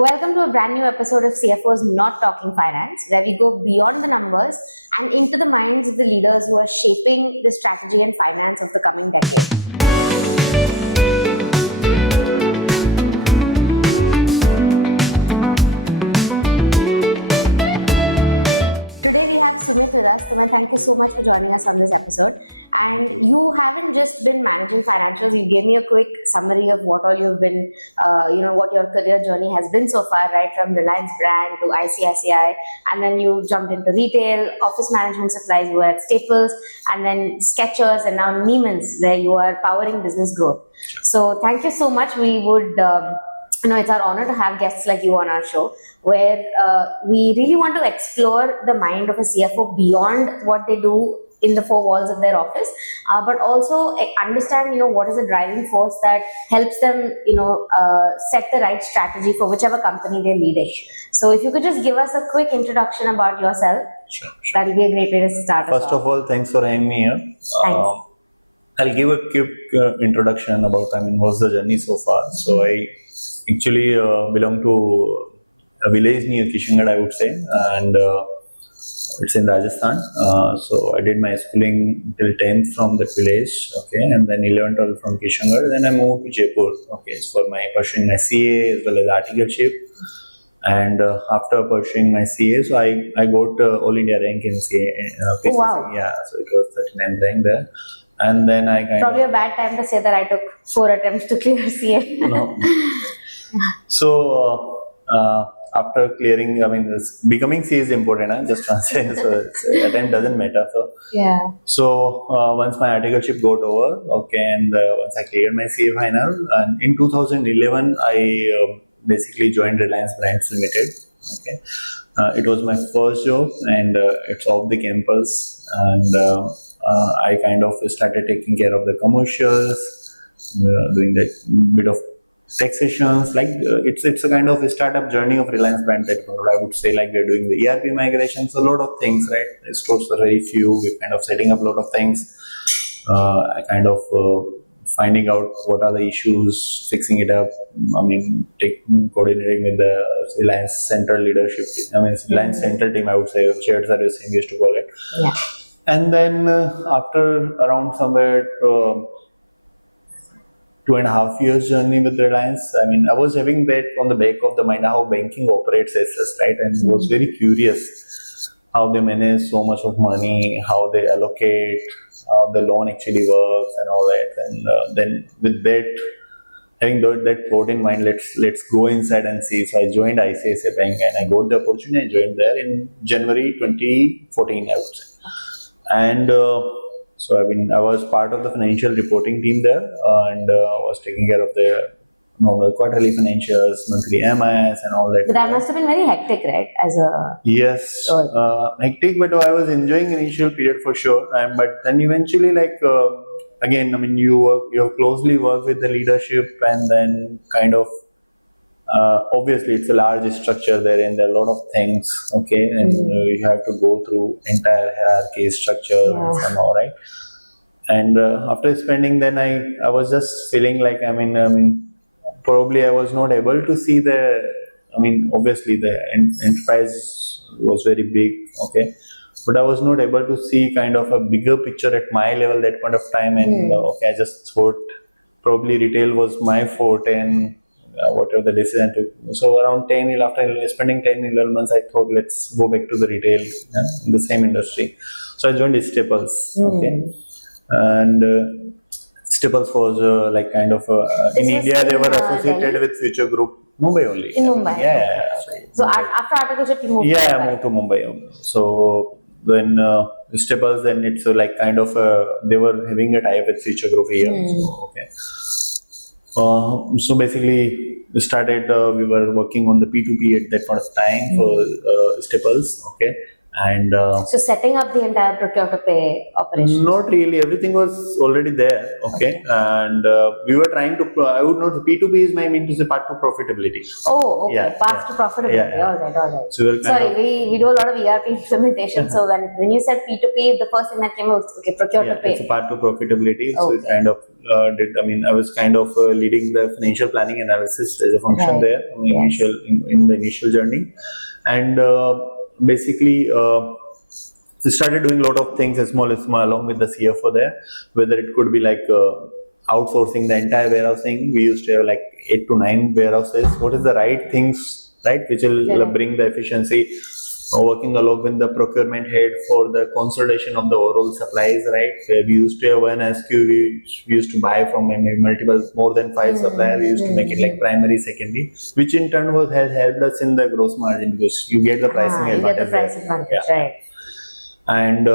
Welcome to a brand new episode of CFOs Not Talking Finance, where we go beyond the numbers and into the minds of the leaders who are shaping the strategy and finance of the coming decade. Today we have Sumit with us. Sumit, thank you so much for joining us on this episode. And you haven't just been managing financials. You gave me a quick summary of what all you've been, what your career journey has been so far, right from Reliance Brand to ICICI, and then you jumped into retail, office management supplies, you were at Staples, and then Skechers, and now Neeman's, where you are powering business growth. So thank you so much. We would. It's our honor to have guests like you on our show, where we really want to explore the mind of a CFO beyond what they do in the four walls of their office, but also understand, what is the driving force that helps them, set the right strategy for whichever company they're leading. So if you could just give us a quick introduction about yourself, Sure. that'll be a great way to start. First of all, thanks for having me here. Thanks. I'll give a quick introduction about, what's the journey so far. So I actually belong to a village near Kishangarh, I would say, and it's in Rajasthan. So I did my schooling till 10th from that village, okay, and then 11th 12th from Kishangarh. Then I moved to Jaipur, okay, for pursuing my CA as well as articleship. And after pursuing my CA, so I got All India rank in CA. Oh, wow. Yeah, so it was 39th rank there. And then I Probably a bad time to say that I took 4 attempts to clear CA. No. So after clearing, becoming C is important. Just to say, so attempt doesn't matter. So Yeah. So once my articleship got over, okay, and once I cleared my CA final, and in 2011 I basically joined Reliance Brands Limited. Okay, it was my first job, and it's off the campus, and I kind of started taking care of the commercials, doing that bit of taxations. Like it's a kind of a startup journey of Reliance Brand that I would say, like we're doing the ERP migrations, a lot of things, right? The stores are very few. We're kind of setting up a lot of things. I kind of finding out what are the issues, fixing it up. Coordinating with the Reliance Central leadership. Reliance Central team, I would say, shared service team, we used to call it. Yeah. And then after around somewhere 2.5 years journey with Reliance, I was having that on the back of the mind how banking operates as such, right? And was very curious how they manage so much of money, how they allocate, how the loan actually works and all that. And then with that, having that thought in mind, let's go inside and see. So I joined ICICI Bank, and I got the opportunity. I joined there in January 2014, I would say. And so I was part of the financial reporting team there, and was taking care of the normal quarterly financials, monthly MIS, and all that. But that must have been very hectic, right? Yes, hectic, but I was enjoying initial period for sure. But then eventually, again, you closely work with the leadership, and then kind of. Obviously, it's a large structure there, and there are a lot of things, okay, and you have to go through entire hierarchy structure and somehow, right? And after spending, then I was just feeling like, probably I was not able to see obviously the enterprise was very big, okay, but I was not able to see kind of a bigger picture at my level that point of time, and okay, I just thought probably retail was my forte, and whatever the decision took. So around after spending 10-11 months, I thought let's go back to the retail in the same industry. So I joined Staples, okay, and Staples was in India they were associated with Future Group Mumbai only. In Mumbai. Yeah. So after articleship, you moved. Yeah, I moved to Mumbai. So then Staples, then it's they were having a tie-up with Future Group here. So, okay. So basically, we started. We were working on the B2B at that point of time for Staples, okay. And So setting up the entire procure-to-pay operation. not really, everything was already there. Okay, and we were trying to. I would not. P2P is my mean to say part to profitability. Oh, okay. Yeah, Path to profitability. Yeah. All right, all right. So we were kind Sorry, of- we do a lot of ERP implementation. So when you said P2P, the first thing that came was okay, procure to Yeah, it's a pay. part to profitability. So it Okay. kind of did. I mean, I was kind of leading the financial planning analysis as a function Right. there in the initial journey, and basically. We started doing a lot of things small along with the CFO there, whether it could be like outsourcing the entire warehousing. We used to have like 8 to 9 warehouses. What is the right things, right, which will Correct. bring the efficiency? Working along with the procurement head for the consolidation of the overall supplies, right? Where we used to have one SKU, we used to buy from maybe multiple, more than 5 suppliers. We used to make it like primary, secondary, which in turn has helped us in the gross margin because you get the pricing You advantage. get the price there. advantage, Yeah. right? And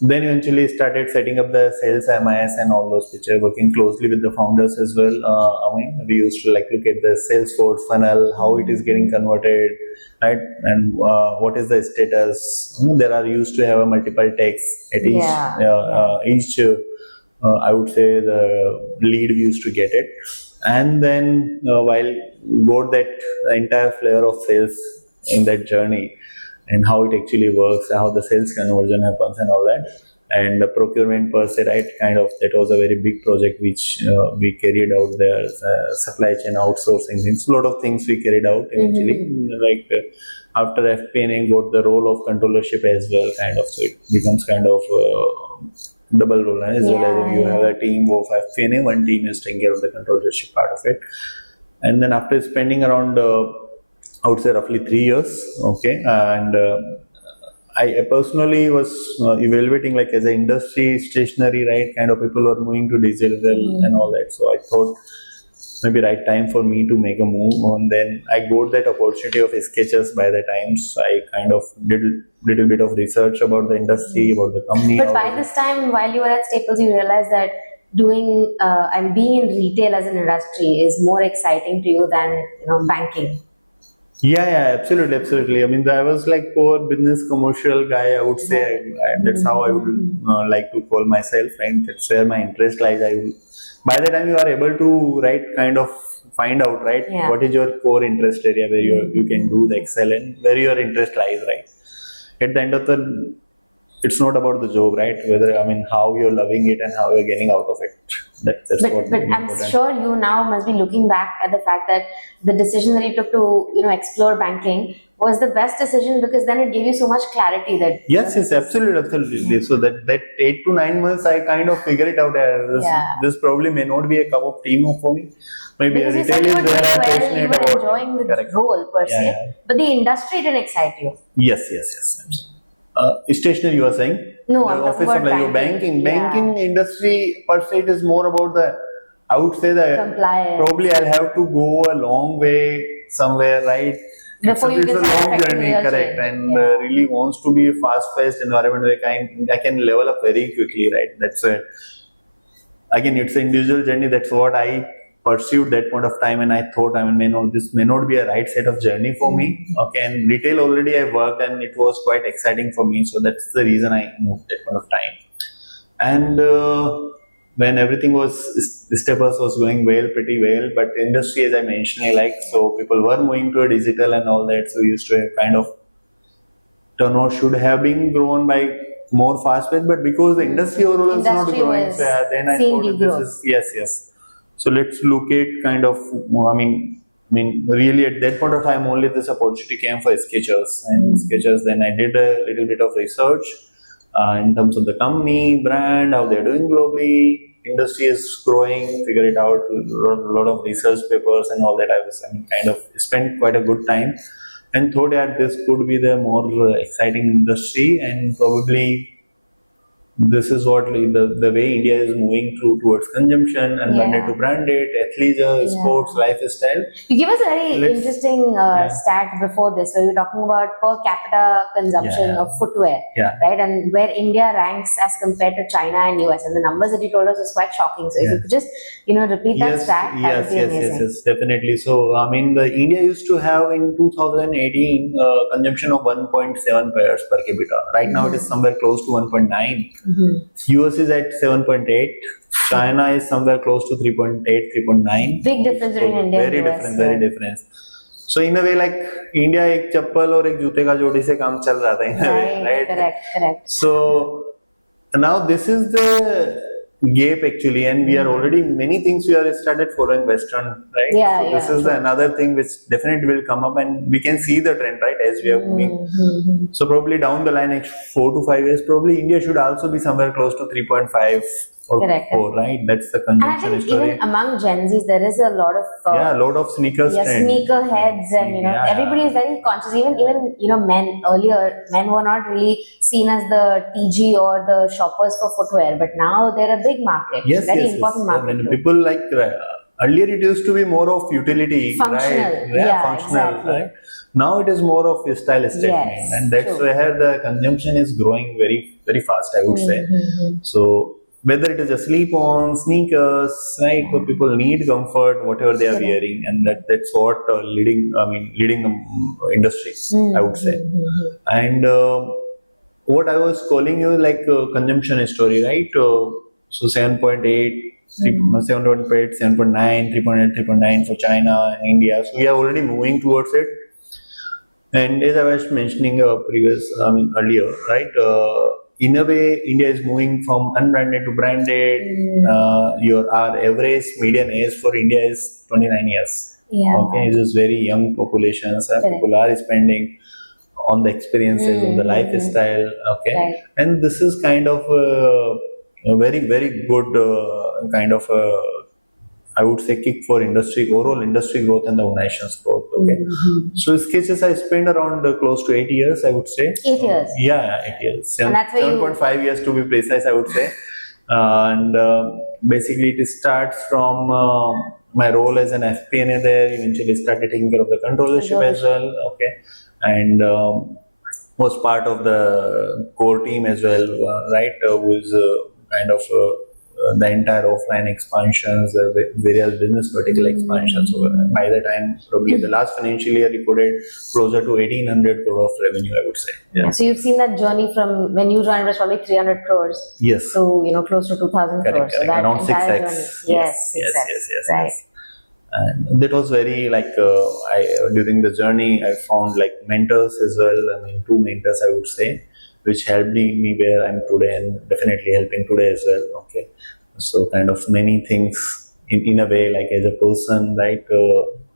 then eventually started setting up the sales MIS and all those, which are working closely with the founders as well. I mean, we used to like look at the Salesforce funnel, how it is getting converted, right? And what is the status? There are used to have a multiple texts at each I would say the lead we used to get it. And then while got that entire flair of sales in that journey, and how it actually works, how the sales conversion happens and all that. And the procurement per se, right, kind of, that was a very big project which we carried out there, supply chain outsourcing things, a lot of things we carried out eventually. Like after FP&A got the role of controllership as well, kind of, so it becomes kind of double role, as well as if you have a team of FP&A, one team is taking care of the controllership part of it. And then after spending around I would say roughly 3 years, okay, and I personally was evaluating like as an industry stationary, right, kind of people were moving to digital and all that. So I thought maybe right time for me to make a move. And then I got that opportunity of Skechers by the time. So I kind of did little bit of research about the industry, about the company. But by this time, while you were at Staples, you realized that doing and being in retail as an industry is more exciting to you than banking. Yeah, absolutely. I mean, I was like core business commercial guy, I would say. That's how I would like to call myself, and that's where my interest lies. By the time you are able to, right, kind of find out, right, what is your core interest area where you can do the excel and where your interest lies, right. At the end of the, it's not about the job, right? Whether, I mean, how you're loving it and how you're getting out of it. That's what. But I'm sure you now must be looking back at the fact that the decision that you took to explore banking was the best decision, because then it gave you so much clarity that. Yes, absolutely. So that 8 to 9 months, I kind of figure it out. This probably may not be a cup of tea for me. Maybe because retail is where I'm passionate you were about. enjoying the role per se, but the industry didn't excite you. Yes. Stationery, you are saying? No, the I'm office talking about banking. Banking industry per se, it is more about the, I would say that compliance. Probably I'll have to go a long way somewhere, right? Before you it's can a start long affecting journey, real correct, change. and really wants to be a fast-paced environment where I can level up very quickly, right? That's it. Again, it's an individual journey. That's what I pursued that point of time, and I thought, I mean, this may not be a right set of journey for me. Okay, and retail already I worked, and it was quite exciting for me, so that's the reason I moved that point of time. And when everything was Staples was going pretty well, but industry, as I mentioned, I like, so people were moving to a digital and all that, so we used to have kind of turnover should have been grown by more fast pace, but because the industry overall is not growing, so then I thought this is yes. So let's look at kind of, I mean, really at that point of time only this opportunity came for Skechers, and Skechers. Then I did a little bit of research in terms of the company, brand, how they're doing globally, industry is growing, figure it out, a lot of research papers and all that. Kind of spent quite a good time and thought that this could be the more exciting industry, and probably this is what the way India is moving towards consumption and branded to branded, athleisure, sports, lifestyle. You give us a very interesting stat before this, where you're talking about per capita consumption of footwear, right? And where India ranks as compared to China and US, and the numbers that you told us was quite shocking. So if you could just repeat that stat, that would be amazing. Yes, definitely. So I mean, the India used to have in 2018 consumption of 1.7 pairs per capita. Right now it is somewhere close to 1.9. US is at 7.8. China is somewhere close to 3.8, 3.9. Big difference between India and US. Very different. So in a way, like India, एक चप्पल और एक जूते का जोड़ी से काम चल रहा था in a way, right? Correct. So now this is the gap actually, and we are already many things we are started following Western, right? This is another thing which definitely will come up, and we can see the trend, right, as we are moving. So probably down the line, next 4 to 5 years, probably India should also be somewhere close to 3.5 or 4, right? That's the consumption and I think story. even among Gen Zs, there is a lot of a lot of sneakers trend. Sneaker heads, and everybody is very conscious. Even men earlier, men were not really seen as the TG or the shoppers for footwear, but now they're a big market, very important market. I mean, people like earlier it used to be more of utility, functional, right? Functional, exactly. right? Now it is more of a style statement, and that's where the consumption is growing very, very fast, I would say. So whether it is a slip-on, sneakers, right? So people need comfort, whatever they are wearing, and that's what leading the industry, I would say. And what I was calling you like consumption story, right? So 7.8, 7.8, 7.9, 3.8, 3.9 for China and India. So we are already moving towards it. And as I was mentioning earlier, right? In a way, India is moving from unbranded to branded. Our average median age for India is 29 years. Okay, it is very young populations. People are spending on the experiences, on the lifestyle. Okay, and this is kind of a very, very good kind of I would say kick for overall industry growth and the organization's growth. Okay, so Skechers I spent around close to 8 years, I would say. 8 years. Yeah, 8 years. 7.5 years to be precise, I would say. And basically, it starts from my role as an FP&A there. Eventually, started taking care of the controllership as well. Okay, and was part of the core team as well, right? Was kind of the entire offline expansions, various business vertical expansions. So by the time, probably the last financial year, reported closer to 1,800 crore of revenue, I would say. Yeah. So you've seen that journey from when you joined, it was probably 300 crores. Yes. To close to 2,000 crores. So that around 6x. Yes. Right. And that was very during the journey, I found like mentors as well. I mean, 2 mentors, I would say, which helped me where I'm today, and definitely helping today as well. Okay, so kind of many things in a way, like as a person, right?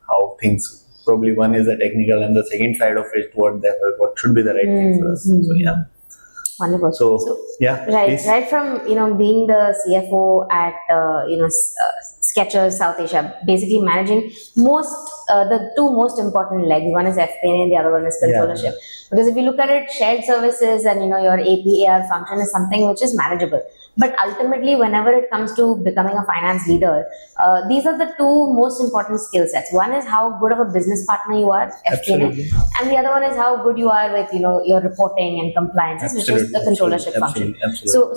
How things, probably one is the technical, and the second side of it, what should be the right thing for us. So yeah. Wonderful. So yeah, right from being the CFO at Skechers South Asia, basically managing the 2 most important legs. One is FP&A and the other one is controllership. Because if you look at it, shared services and your APAR function is something which is manageable. But ultimately, whenever it comes to becoming a finance leader, these are the 2 most important skill sets. One is how good of a business partner you are, FP&A, and the other one is how good you are with your reporting and compliances, which is the controllership function. So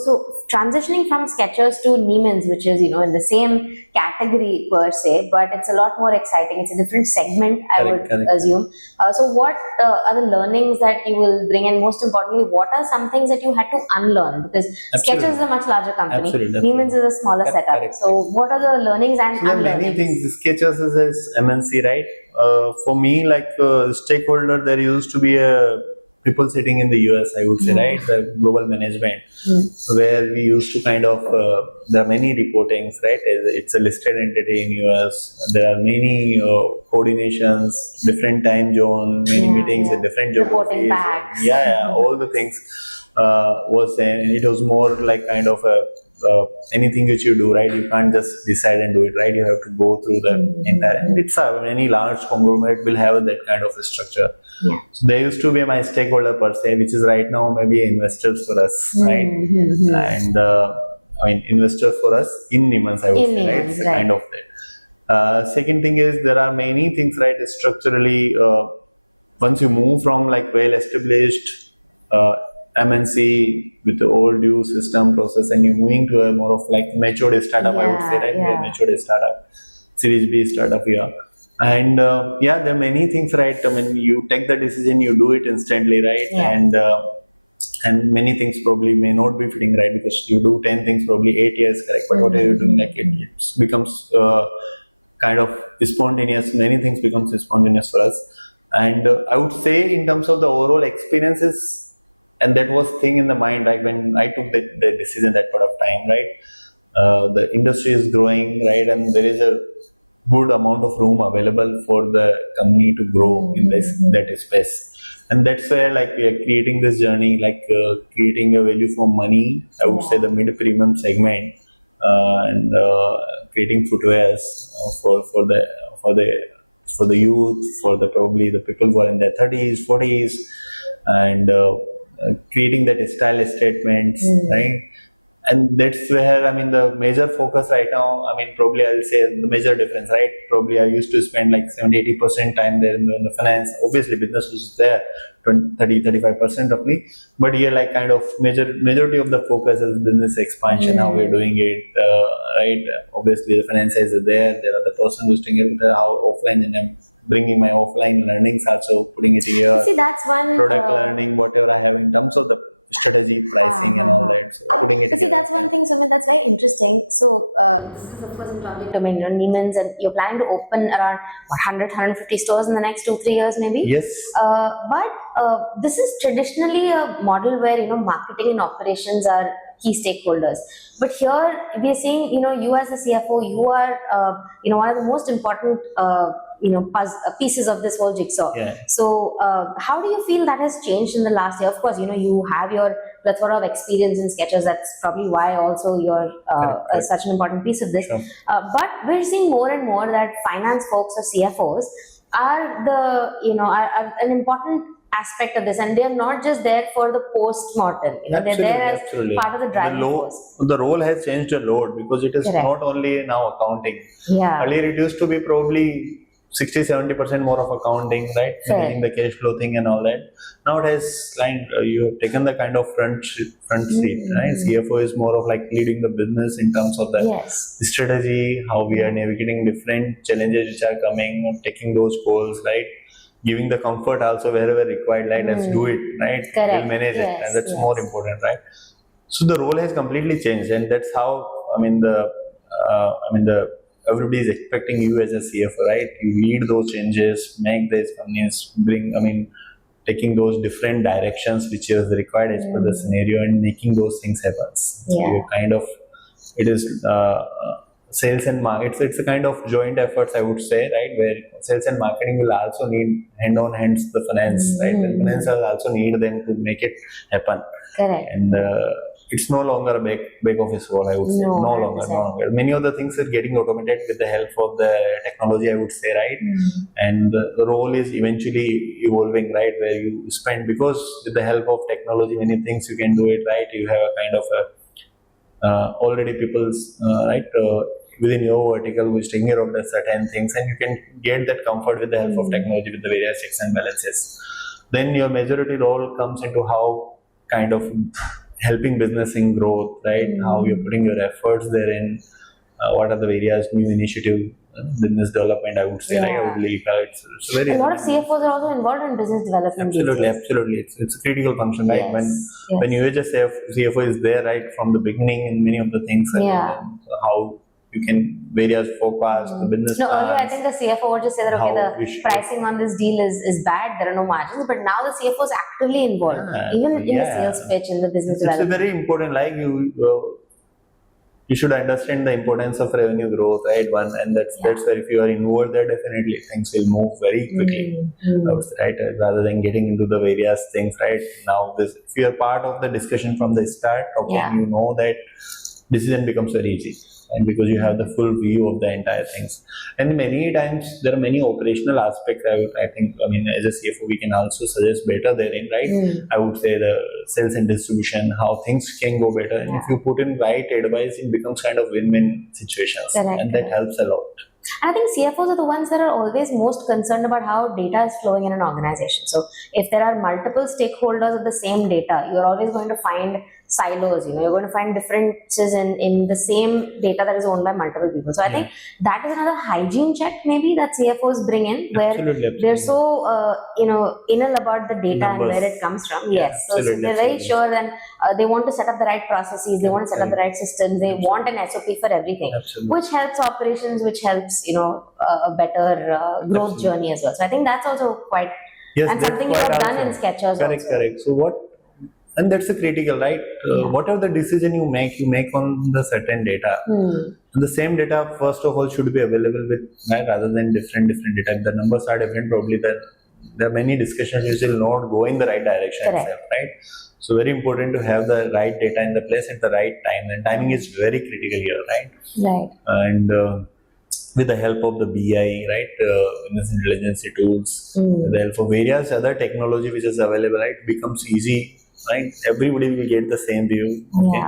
transitioning from Skechers to Neeman's, which is in the same category per se, but it's a lot more exciting. It's a different segment, I would assume. So what are the learnings that you will bring, and most importantly, what are some things that you had to unlearn? Because Skechers is a much larger company. Neeman's is a smaller setup. So what are the learnings and unlearnings? Many things. Skechers is MNC, right? For me, like stakeholder, there used to be people sitting in the US, I would say, right? The global management, where we used to kind of, there are many reportings, right? It's a listed entity in US. There are many coordinations, different time zone, many meetings in different geographies. Packs. All the things was, and it was more like kind of a anything which you do, right, you can't just decide and do it, right? You have to go through the entire, and it's any large conglomerate will have that kind of a structure. Yeah. So they used to be my stakeholder per se, which is right now maybe investors for us, right? And investors for us in Neeman's, I would say, right? It's a kind of that. Second thing is there are many things, right? Structurally, once you move from like well-established MNC with the old due system process, and you're moving to a more of like matured startup, I would say, right? Yeah. Matured startup, Series B startup here. And there are many things, right? I mean, you take the decision, you do it instantly, right? Yeah. And many things probably may not be fitting, right? Because you do 10 things, probably 8 years, correct? But what are you doing? Like it becomes kind of spontaneous. Many things becomes spontaneous for us. And I would say in terms of the overall experiences, and that was thing in the mind, like when I took the decision that point of time, right? The industry is growing, right? And there is a good amount of room available for the company to grow in that space. And that's where like we are creating this journey, like creating a value for money, I would say the mid-premium segment, and creating footwears for the youth, for the probably the people who are in their 30s, 40s, and creating that style statements, right? And that's where, I mean, the major focus right now, I mean, probably I'll say the major difference, right? Probably I used to spend like 70-80% time there in the finance. Obviously, business was there, 30-35% roughly. But here, like kind of majority of the focus is business expansion, how we're doing it, right? Obviously, the finances are there. There are the person who's doing it, how offline, and I'm bringing my offline learnings also, putting it here. See, that's one product learning, whatever I have in terms of the strategy, pricing, and all that. So putting it. See, that's one thing, Sumit. That's very interesting. So this is of course in public domain. You know, Neeman's, and you're planning to open around 100-150 stores in the next 2-3 years, maybe. Yes. But this is traditionally a model where marketing and operations are key stakeholders. But here we are seeing, you as a CFO, you are one of the most important pieces of this whole jigsaw. Yeah. So how do you feel that has changed in the last year? Of course, you have your plethora of experience in Skechers. That's probably why also you're such an important piece of this. Sure. But we're seeing more and more that finance folks or CFOs are are an important aspect of this, and they're not just there for the post-mortem. They're there as part of the driving force. The role has changed a lot because it is not only now accounting. Yeah. Earlier it used to be probably 60-70% more of accounting, right? Managing the cash flow thing and all that. Now it has you have taken the kind of front seat, right? CFO is more of like leading the business in terms of the strategy, how we are navigating different challenges which are coming, taking those goals, right? Giving the comfort also wherever required, right? Let's do it, right? Correct. We'll manage it, and that's more important, right? So the role has completely changed, and that's how everybody is expecting you as a CFO, right? You lead those changes, make these companies taking those different directions which is required as per the scenario, and making those things happen. So it is sales and market. So it's a kind of joint efforts, I would say, right? Where sales and marketing will also need hand-on hands the finance, right? The finance will also need them to make it happen. Correct. And it's no longer a back office role, I would say. No longer. Many of the things are getting automated with the help of the technology, I would say, right? And the role is eventually evolving, right? Where you spend, because with the help of technology, many things you can do it, right? You have a kind of already people's, within your vertical who is taking care of the certain things, and you can get that comfort with the help of technology with the various checks and balances. Then your majority role comes into how kind of helping business in growth, right? How you're putting your efforts therein, what are the various new initiative, business development, I would say, right? I would leave it's very. A lot of CFOs are also involved in business development. Absolutely. It's a critical function, right? When you as a CFO is there, right, from the beginning in many of the things, how you can various forecast the business. Earlier I think the CFO would just say that the pricing on this deal is bad, there are no margins, but now the CFO is actively involved, even in the sales pitch, in the business development. It's very important, like you should understand the importance of revenue growth, right? And that's where if you are involved there, definitely things will move very quickly, right? Rather than getting into the various things, right? Now, if you are part of the discussion from the start, you know that decision becomes very easy, and because you have the full view of the entire things. And many times there are many operational aspects. I think, I mean, as a CFO, we can also suggest better therein, right? I would say the sales and distribution, how things can go better. And if you put in right advice, it becomes kind of win-win situations, and that helps a lot. And I think CFOs are the ones that are always most concerned about how data is flowing in an organization. So if there are multiple stakeholders of the same data, you're always going to find silos, you're going to find differences in the same data that is owned by multiple people. So I think that is another hygiene check maybe that CFOs bring in, where Absolutely. they're so, anal about the data and where it comes from. Yes. So they're very sure that they want to set up the right processes, they want to set up the right systems, they want an SOP for everything, which helps operations, which helps, a better growth journey as well. So I think that's also quite, and something you have done in Skechers. Correct. So what, and that's a critical, right? Whatever the decision you make on the certain data. The same data, first of all, should be available with, right, rather than different data. If the numbers are different, probably there are many discussions which will not go in the right direction itself, right? So very important to have the right data in the place at the right time, and timing is very critical here, right? Right. And with the help of the BI, right, business intelligence tools, with the help of various other technology which is available, right, becomes easy, right? Everybody will get the same view. Okay?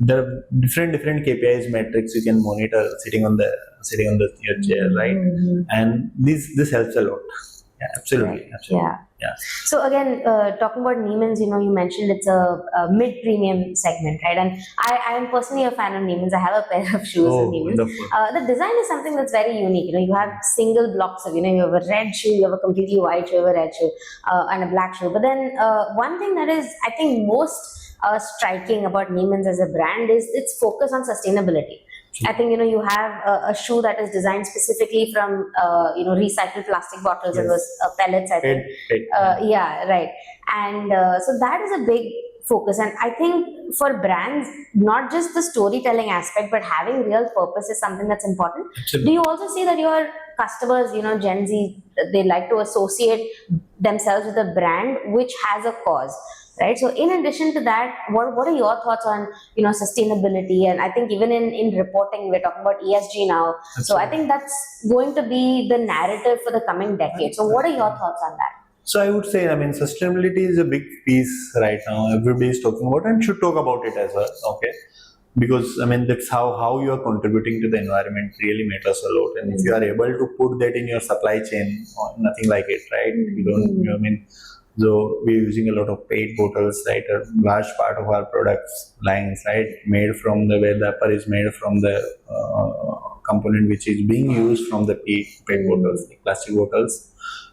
There are different KPIs metrics you can monitor sitting on your chair, right? And this helps a lot. Yeah, absolutely. Yeah. So again, talking about Neeman's, you mentioned it's a mid-premium segment, right? And I am personally a fan of Neeman's. I have a pair of shoes of Neeman's. The design is something that's very unique. You have single blocks of, you have a red shoe, you have a completely white shoe, you have a red shoe, and a black shoe. But then one thing that is, I think, most striking about Neeman's as a brand is its focus on sustainability. I think, you have a shoe that is designed specifically from, recycled plastic bottles and those pellets, I think. Right. And so that is a big focus. And I think for brands, not just the storytelling aspect, but having real purpose is something that's important. Do you also see that your customers, Gen Z, they like to associate themselves with a brand which has a cause? Right. So in addition to that, what are your thoughts on, sustainability? And I think even in reporting, we're talking about ESG now. So I think that's going to be the narrative for the coming decade. So what are your thoughts on that? So I would say, sustainability is a big piece right now. Everybody is talking about it and should talk about it as well. Okay. Because that's how you are contributing to the environment really matters a lot. And if you are able to put that in your supply chain, or nothing like it, right? You don't, so we're using a lot of PET bottles, right? A large part of our products lines, right, made from where the upper is made from the component which is being used from the PET bottles, the plastic bottles.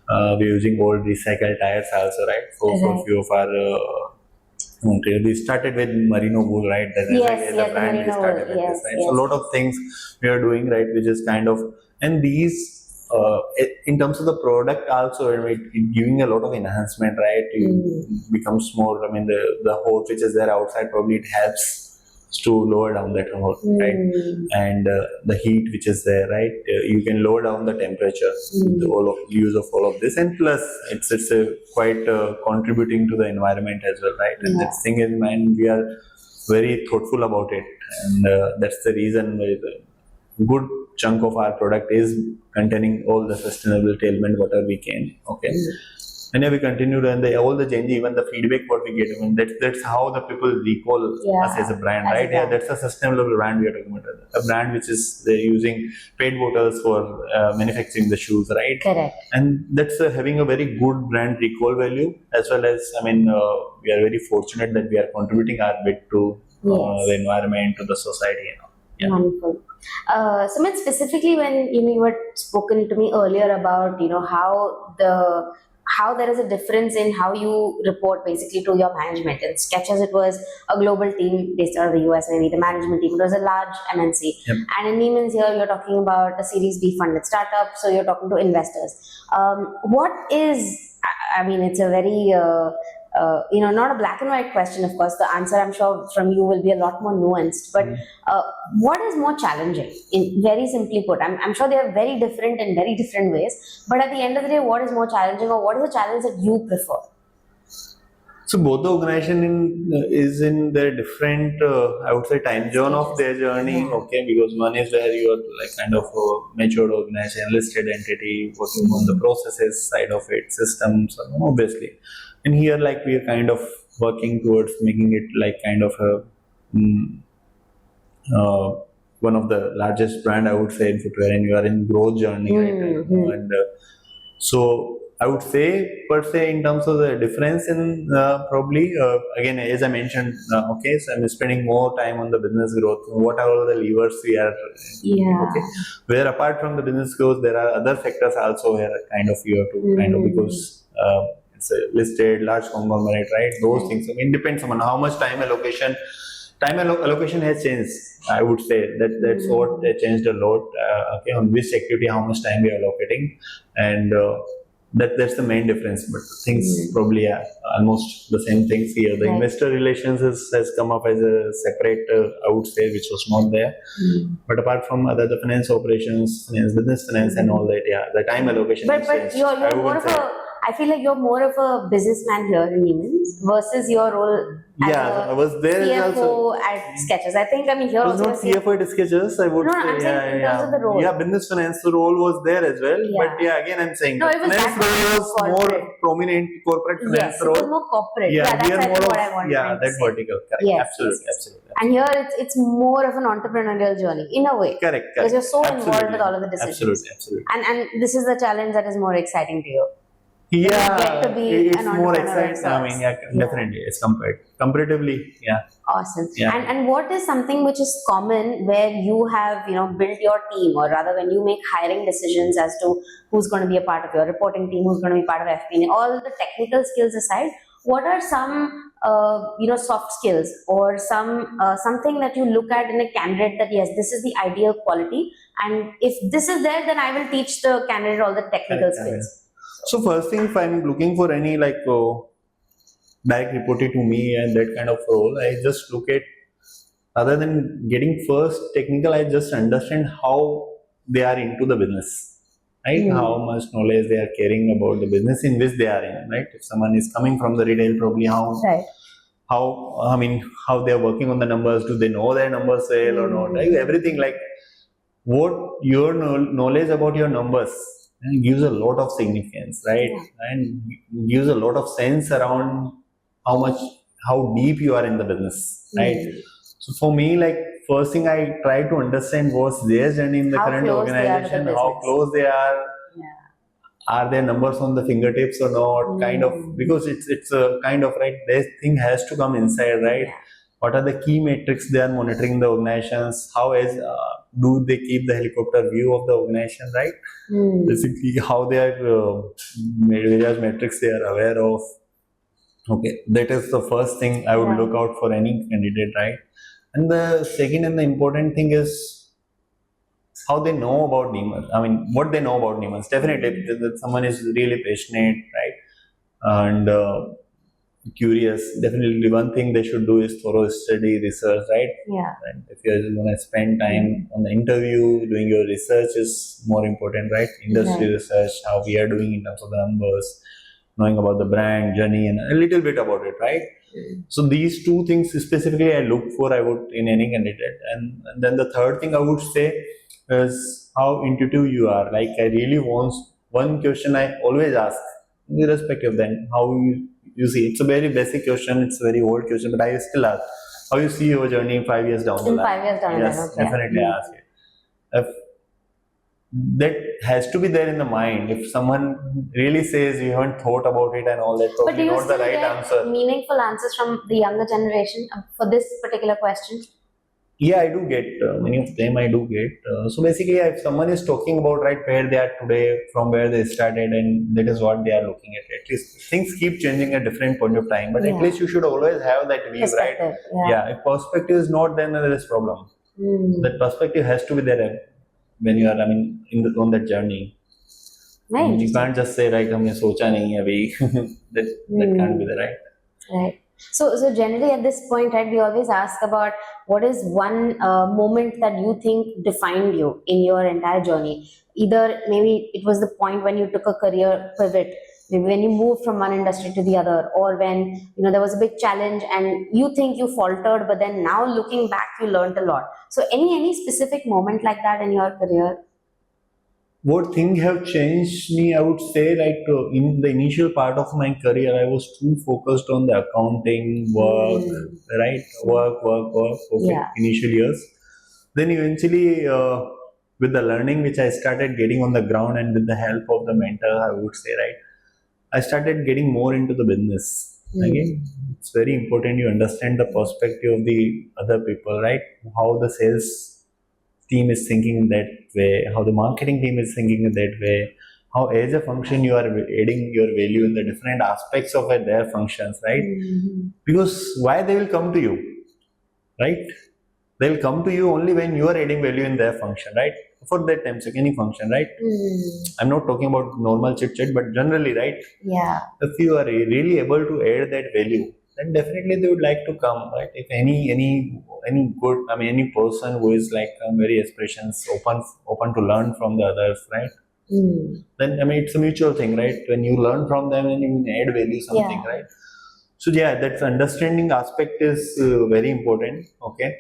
We're using old recycled tires also, right? For a few of our we started with merino wool, right? The brand we started with this, right? So a lot of things we are doing, right, which is kind of, and these. In terms of the product also, giving a lot of enhancement, right? It becomes more, the hose which is there outside, probably it helps to lower down that hose, right? And the heat which is there, right? You can lower down the temperature with use of all of this. And plus, it's quite contributing to the environment as well, right? And that thing is, we are very thoughtful about it. And that's the reason good chunk of our product is containing all the sustainability element whatever we can. Okay. And we continue to, and all the change, even the feedback what we get, that's how the people recall us as a brand, right? That's a sustainable brand we are talking about. A brand which is they're using PET bottles for manufacturing the shoes, right? Correct. And that's having a very good brand recall value, as well as, we are very fortunate that we are contributing our bit to the environment, to the society, Wonderful. Sumit, specifically when you had spoken to me earlier about how there is a difference in how you report basically to your management. In Skechers, it was a global team based out of the US, maybe the management team. It was a large MNC. And in Neeman's here, you're talking about a Series B funded startup, so you're talking to investors. It's a very not a black and white question, of course. The answer, I'm sure, from you will be a lot more nuanced. But what is more challenging? In very simply put, I'm sure they are very different in very different ways. But at the end of the day, what is more challenging, or what is the challenge that you prefer? So both the organization is in their different, I would say, time zone of their journey. Yeah. Okay, because one is where you are like kind of a matured organization, listed entity, working on the processes side of it, systems, obviously. And here, like we are kind of working towards making it like kind of a mm, one of the largest brand, I would say, in footwear, and you are in growth journey right now. And so I would say, per se, in terms of the difference in probably again, as I mentioned, okay, so I'm spending more time on the business growth. What are all the levers we are? Yeah. Okay, where apart from the business growth, there are other factors also where kind of you have to kind of, because it's a listed large conglomerate, right? Those things. I mean, depends on how much allocation has changed. I would say that's what changed a lot. Okay, on which activity, how much time we are allocating, and that's the main difference. But things probably are almost the same things here. The investor relations has come up as a separate, I would say, which was not there. But apart from the finance operations, business finance, and all that, yeah, the time allocation. But you're more of a. I feel like you're more of a businessman here in Neeman versus your role as I was there CFO at Skechers. I think, here I was also not CFO at Skechers. I would say, I'm saying in terms of the role. Yeah, business finance role was there as well. Yeah. But yeah, again, I'm saying No, it was finance role was more prominent, corporate finance role. It was more corporate. Yeah, that's more what I wanted. Yeah, that vertical. Correct. Yes, Absolutely. And here it's more of an entrepreneurial journey in a way. Correct. Because you're so involved with all of the decisions. Absolutely. And this is the challenge that is more exciting to you. Yeah, get to be it's an more entrepreneur exciting. I mean, definitely, it's comparatively, yeah. Awesome. Yeah. And what is something which is common where you have built your team, or rather when you make hiring decisions as to who's going to be a part of your reporting team, who's going to be part of FP&A, all the technical skills aside, what are some soft skills or something that you look at in a candidate that yes, this is the ideal quality, and if this is there, then I will teach the candidate all the technical skills. So first thing, if I'm looking for any like direct reporting to me and that kind of role, I just look at, other than getting first technical, I just understand how they are into the business, right? How much knowledge they are caring about the business in which they are in, right? If someone is coming from the retail, probably how they are working on the numbers, do they know their numbers well or not? Like everything, like what your knowledge about your numbers gives a lot of significance, right? And gives a lot of sense around how deep you are in the business, right? So for me, like first thing I try to understand what's their journey in the current organization, how close they are their numbers on the fingertips or not, kind of, because it's a kind of, right, this thing has to come inside, right? What are the key metrics they are monitoring the organizations? How do they keep the helicopter view of the organization, right? Basically, how they are various metrics they are aware of. Okay, that is the first thing I would look out for any candidate, right? And the second and the important thing is how they know about Neeman. I mean, what they know about Neeman. Definitely, that someone is really passionate, right? And curious. Definitely, one thing they should do is thorough study, research, right? Yeah. And if you're going to spend time on the interview, doing your research is more important, right? Industry research, how we are doing in terms of the numbers, knowing about the brand journey, and a little bit about it, right? So these two things specifically I look for, I would, in any candidate. And then the third thing I would say is how intuitive you are. Like I really want, one question I always ask, irrespective then how you see. It's a very basic question, it's a very old question, but I still ask, how you see your journey 5 years down the line? 5 years down the line. Yes, definitely ask it. If that has to be there in the mind. If someone really says you haven't thought about it and all that, probably not the right answer. Meaningful answers from the younger generation for this particular question? Yeah, I do get many of them. I do get. So basically, if someone is talking about right where they are today, from where they started, and that is what they are looking at least things keep changing at different point of time. But at least you should always have that view, right? Yeah. If perspective is not, then there is problem. That perspective has to be there when you are, on that journey. Right. You can't just say, right, हमने सोचा नहीं है अभी. That can't be the right. Right. So generally at this point, right, we always ask about what is one moment that you think defined you in your entire journey. Either maybe it was the point when you took a career pivot maybe when you moved from one industry to the other, or when there was a big challenge and you think you faltered, but then now looking back you learned a lot. So any specific moment like that in your career? What things have changed me? I would say, like in the initial part of my career, I was too focused on the accounting work, right? Work, okay, Yeah. initial years. Then eventually, with the learning which I started getting on the ground and with the help of the mentor, I would say, right, I started getting more into the business. Again, it's very important you understand the perspective of the other people, right? How the sales team is thinking in that way, how the marketing team is thinking in that way, how as a function you are adding your value in the different aspects of their functions, right? Because why they will come to you, right? They'll come to you only when you are adding value in their function, right? For that time, any function, right? I'm not talking about normal chit chat, but generally, right? Yeah. If you are really able to add that value, then definitely they would like to come, right? If any good, I mean, any person who is like very aspirations, open to learn from the others, right? Then I mean, it's a mutual thing, right? When you learn from them and you add value something, Yeah. right? So yeah, that's understanding aspect is very important. Okay.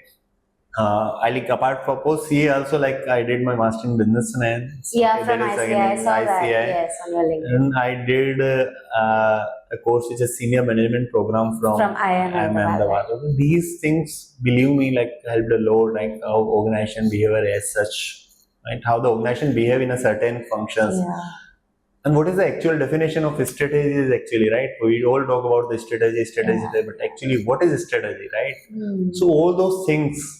I like apart from post CA also, like I did my master in business finance. Yeah, Okay, from that is ICI. again I in saw that. ICI. Yes, on your LinkedIn. And I did a course which is senior management program from IIM Ahmedabad. Okay, these things, believe me, like helped a lot, like how organization behavior as such, right? How the organization behave in a certain functions. Yeah. And what is the actual definition of strategy is actually, right? We all talk about the strategy, but actually what is strategy, right? So all those things,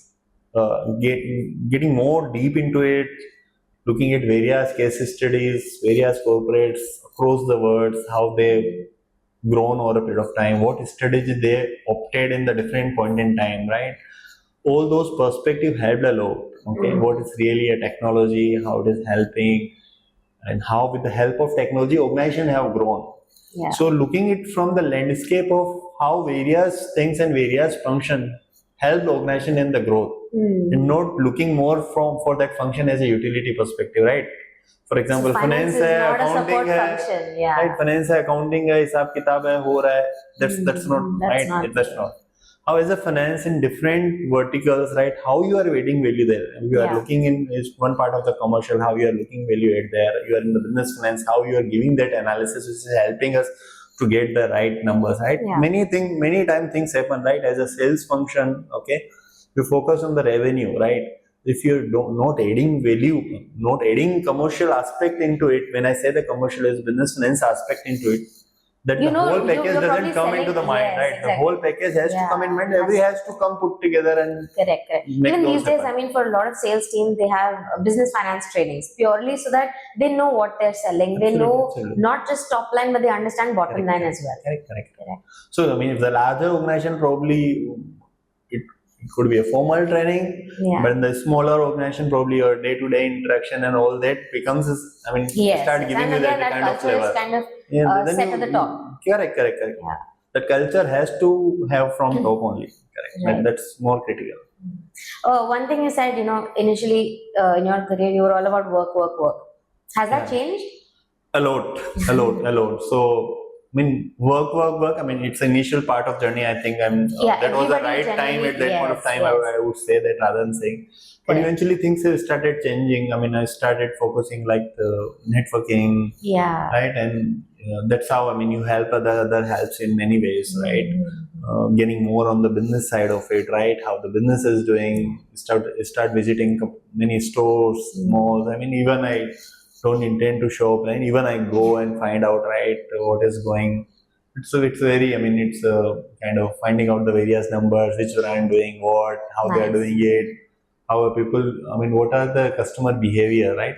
getting more deep into it, looking at various case studies, various corporates across the world, how they've grown over a period of time, what strategy they opted in the different point in time, right? All those perspective helped a lot. Okay, what is really a technology, how it is helping, and how with the help of technology organization have grown. Yeah. So looking it from the landscape of how various things and various function help the organization in the growth, and not looking more for that function as a utility perspective, right? For example, So finance is है, not a accounting support है, function. Yeah. right? Finance है, accounting है, हिसाब किताब है, हो रहा है. That's not right. That's not. How is the finance in different verticals, right? How you are adding value there? You are looking in is one part of the commercial, how you are looking value add there. You are in the business finance, how you are giving that analysis, which is helping us to get the right numbers, right? Yeah. Many times things happen, right? As a sales function, okay, you focus on the revenue, right? If you're not adding value, not adding commercial aspect into it, when I say the commercial is business finance aspect into it, that the whole package doesn't come into the mind, right? Exactly. The whole package has to come in mind. Every has to come put together and correct. make Even those these days, happen. I mean, for a lot of sales teams, they have business finance trainings purely so that they know what they're selling. They know not just top line, but they understand bottom line as well. Correct. So, I mean, if the larger organization probably it could be a formal training, but in the smaller organization, probably your day-to-day interaction and all that becomes, I mean, start giving you that kind of flavor. Is kind of then set at the top. Correct. Yeah. The culture has to have from top only. Correct. Right. That's more critical. One thing you said, initially in your career, you were all about work. Has that changed? A lot. So, I mean, work. I mean, it's the initial part of journey. I think that was the right time at that point of time. I would say that rather than saying. But eventually things have started changing. I mean, I started focusing like the networking, right? And that's how, I mean, you help other helps in many ways, right? Getting more on the business side of it, right? How the business is doing. Start visiting many stores, malls. I mean, even I don't intend to shop, and even I go and find out, right, what is going. So it's very, I mean, it's kind of finding out the various numbers, which brand doing what, how they are doing it, how are people, I mean, what are the customer behavior, right?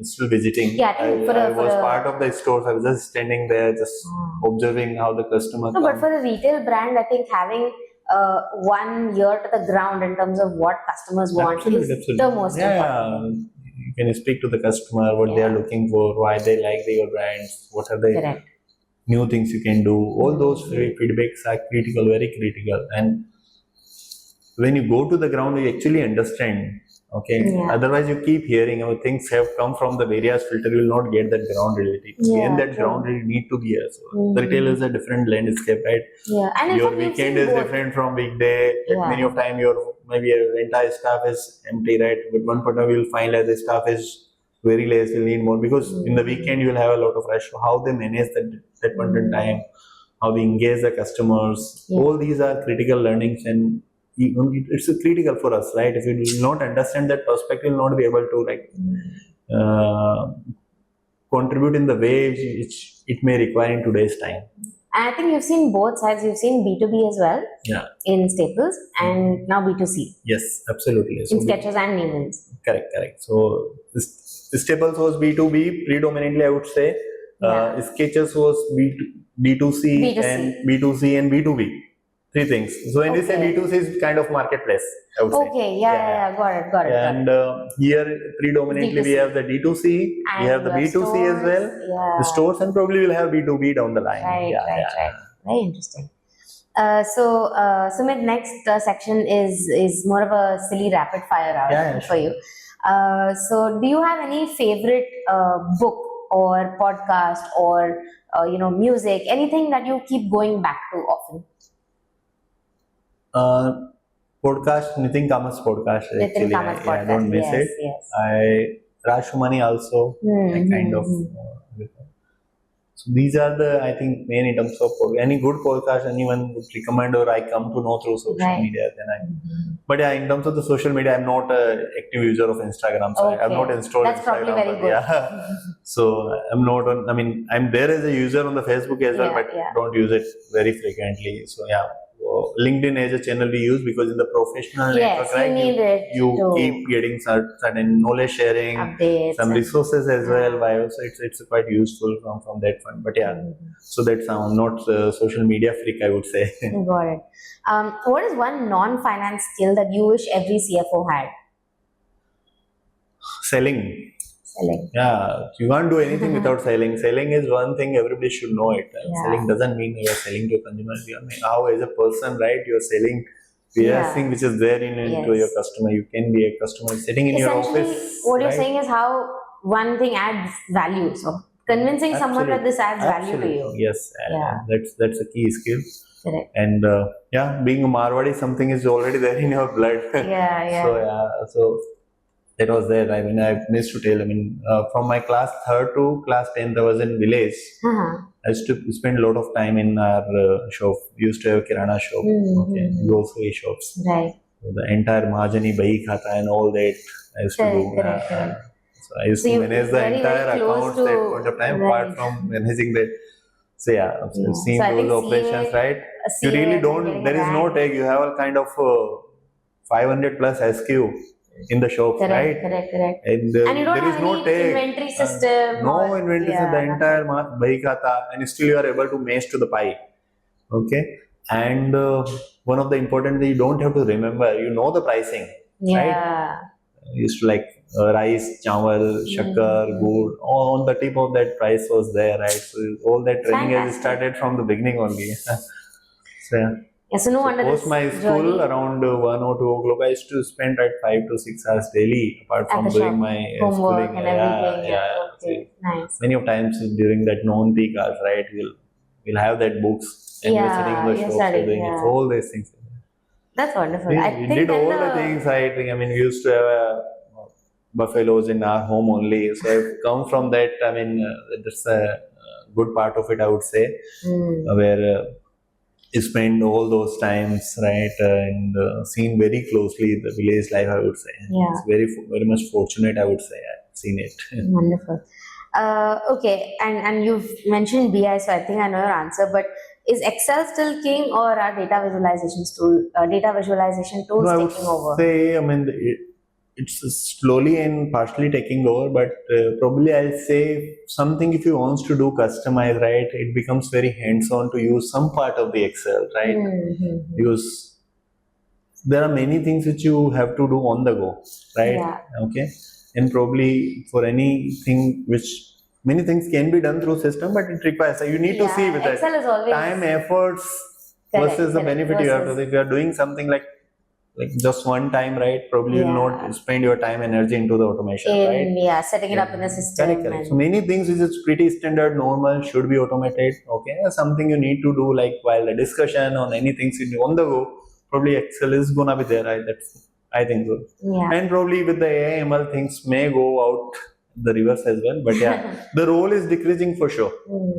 Still visiting. I was part of the stores. I was just standing there, just observing how the customer. No, but for a retail brand, I think having 1 year to the ground in terms of what customers want is the most important. You can speak to the customer, what they are looking for, why they like your brands, what are the new things you can do. All those feedbacks are critical, very critical. And when you go to the ground, you actually understand Okay. Yeah. Otherwise, you keep hearing things have come from the various filter. You will not get that ground reality. Yeah, And that true. ground reality need to be here. So the retail is a different landscape, right? Yeah, and in Your fact, we've weekend seen is both. different from weekday. Yeah. Many of time maybe your entire staff is empty, right? But one point of view, you'll find that the staff is very less. You'll need more because in the weekend you'll have a lot of rush. So how they manage that point in time, how they engage the customers. Yeah. All these are critical learnings, and it's critical for us, right? If you do not understand that perspective, you'll not be able to contribute in the way which it may require in today's time. And I think you've seen both sides. You've seen B2B as well, Yeah, in Staples, and now B2C yes, absolutely. in Skechers and Neeman's. Correct. So Staples was B2B predominantly, I would say. Skechers was D2C B2C. and B2C and B2B. Three things. So when we say B2C is kind of marketplace, I would say. Okay, yeah, got it. And here predominantly we have the D2C, And we have the B2C stores, as well, yeah. the stores, and probably we'll have B2B down the line. Right. Very interesting. So Sumit, next section is more of a silly rapid fire round for you. So do you have any favorite book or podcast or music, anything that you keep going back to often? Podcast, Nitin Kamath's podcast. Nitin Kamath's podcast. I don't miss it. Yes. Raj Shumani also. I kind of. So these are the, I think, main in terms of any good podcast anyone would recommend or I come to know through social media. Then but yeah, in terms of the social media, I'm not an active user of Instagram. So I'm not installed. That's Instagram, probably very good. Yeah. So I'm not on. I mean, I'm there as a user on the Facebook as well, but don't use it very frequently. So yeah. LinkedIn as a channel we use because in the professional network, right, you keep getting certain knowledge sharing, updates, some resources as well. So it's quite useful from that front. But yeah, so that's I'm not social media freak, I would say. Got it. What is one non-finance skill that you wish every CFO had? Selling. Yeah, you can't do anything without selling. Selling is one thing everybody should know it. Selling doesn't mean you're selling to consumers. I mean, how as a person, right, you're selling various thing which is there into your customer. You can be a customer sitting in your office. What you're saying is how one thing adds value. So convincing someone that this adds value to you. Yes, that's a key skill. Correct. And being a Marwadi, something is already there in your blood. So that was there. I mean, I missed to tell. I mean, from my class 3rd to class 10th, I was in village. I used to spend a lot of time in our shop. We used to have a kirana shop, grocery shops. Right. So the entire Mahajani Bahi Khata and all that I used to do. So I used to manage the entire accounts that point of time, apart from managing that. So seeing those operations, right? You really don't. There is no tag. You have a kind of 500 plus SKU. In the shop, right? Correct. And you don't there have is no inventory system. No inventory system. The entire Bahi Khata, and still you are able to match to the pie. Okay. And one of the important things you don't have to remember. You know the pricing, right? You used to like rice, chawal, shakkar, gur. All on the tip of that price was there, right? So all that training has started from the beginning only. So no wonder post my school around 1 or 2 o'clock, I used to spend at 5 to 6 hours daily, apart from doing my homework schooling. And everything. Nice. Many of times during that non-peak hours, right, we'll have that books and we're sitting in the shop doing it. So all these things. That's wonderful. We did all the things. I mean, we used to have buffaloes in our home only. So I've come from that. I mean, that's a good part of it, I would say, where you spend all those times, right, and seen very closely the village life, I would say. It's very much fortunate, I would say. I've seen it. Wonderful. Okay, and you've mentioned BI, so I think I know your answer, but is Excel still king or are data visualization tools taking over? I would say, I mean, it's slowly and partially taking over, but probably I'll say something if you want to do customize, right, it becomes very hands-on to use some part of the Excel, right? Because there are many things which you have to do on the go, right? Okay. And probably for anything which many things can be done through system, but it requires, you need to see with Excel that is always time, efforts versus the benefit you have to. If you are doing something like like just one time, right? Probably you'll not spend your time energy into the automation, right? Yeah, setting it up in the system. Correct. So many things which is pretty standard, normal, should be automated. Okay, something you need to do like while the discussion on any things you do on the go. Probably Excel is gonna be there. Right? I think so. Yeah. And probably with the AI ML things may go out the reverse as well. But yeah, the role is decreasing for sure.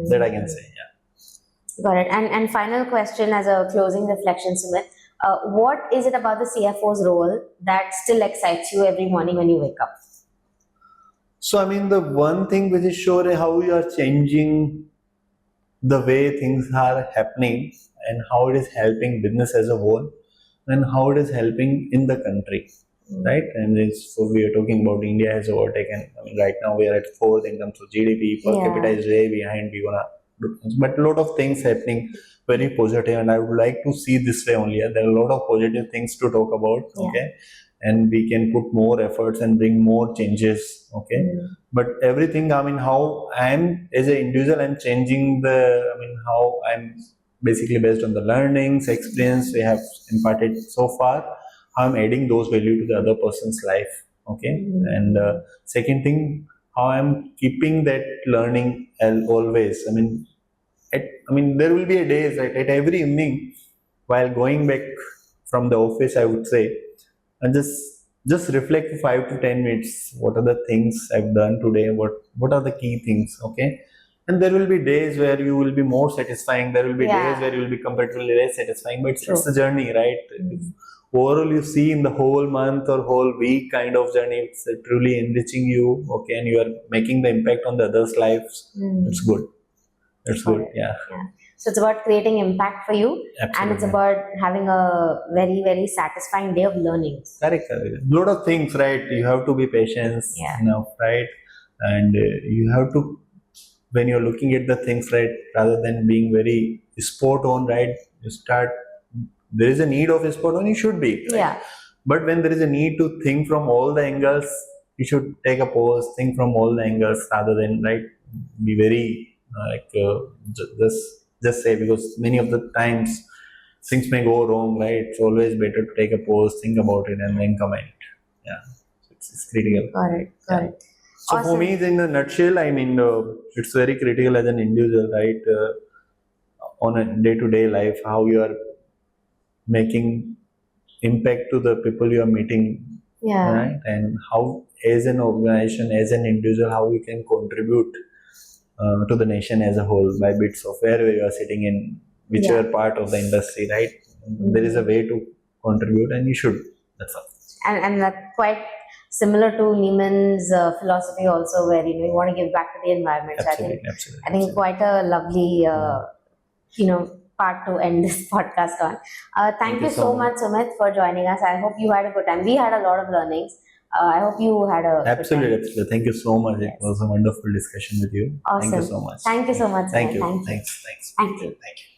That I can say. Yeah. Got it. And final question as a closing reflection, Sumit. What is it about the CFO's role that still excites you every morning when you wake up? So, I mean, the one thing which is sure is how you are changing the way things are happening and how it is helping business as a whole and how it is helping in the country, right? And so we are talking about India has overtaken. I mean, right now we are at 4th in terms of GDP. Per capita is way behind. We wanna do, but a lot of things happening very positive, and I would like to see this way only. There are a lot of positive things to talk about. Okay. And we can put more efforts and bring more changes. Okay. But everything, I mean, how I'm as an individual, I'm changing how I'm basically based on the learnings, experience we have imparted so far, how I'm adding those value to the other person's life. Okay. And second thing, how I'm keeping that learning always. There will be a days, right, at every evening while going back from the office, I would say, and just reflect for 5 to 10 minutes. What are the things I've done today? What are the key things? Okay. And there will be days where you will be more satisfying. There will be days where you will be comparatively less satisfying. But it's a journey, right? Overall, you see in the whole month or whole week kind of journey, it's truly enriching you. Okay. And you are making the impact on the others' lives. It's good. It's good. Yeah. So it's about creating impact for you. Absolutely. And it's about having a very, very satisfying day of learning. Correct. A lot of things, right? You have to be patient enough, right? And you have to, when you're looking at the things, right, rather than being very spot on, right, you start, there is a need of a spot on, you should be. Right? Yeah. But when there is a need to think from all the angles, you should take a pause, think from all the angles rather than, right, be very just say, because many of the times things may go wrong, right? It's always better to take a pause, think about it, and then comment. Yeah, it's critical. Got it. So for me, in a nutshell, it's very critical as an individual, right? On a day-to-day life, how you are making impact to the people you are meeting, right? And how, as an organization, as an individual, how you can contribute to the nation as a whole by bits of wherever you are sitting in, whichever part of the industry, right? There is a way to contribute, and you should. That's all. And that's quite similar to Neeman's philosophy also, where you want to give back to the environment. Absolutely, so I think quite a lovely part to end this podcast on. Thank you so much, Sumit, for joining us. I hope you had a good time. We had a lot of learnings. I hope you had a absolutely. Thank you so much. Yes. It was a wonderful discussion with you. Awesome. Thank you so much. Thank you so much. Thank you. Thank you. Thanks. Thank you. Thank you.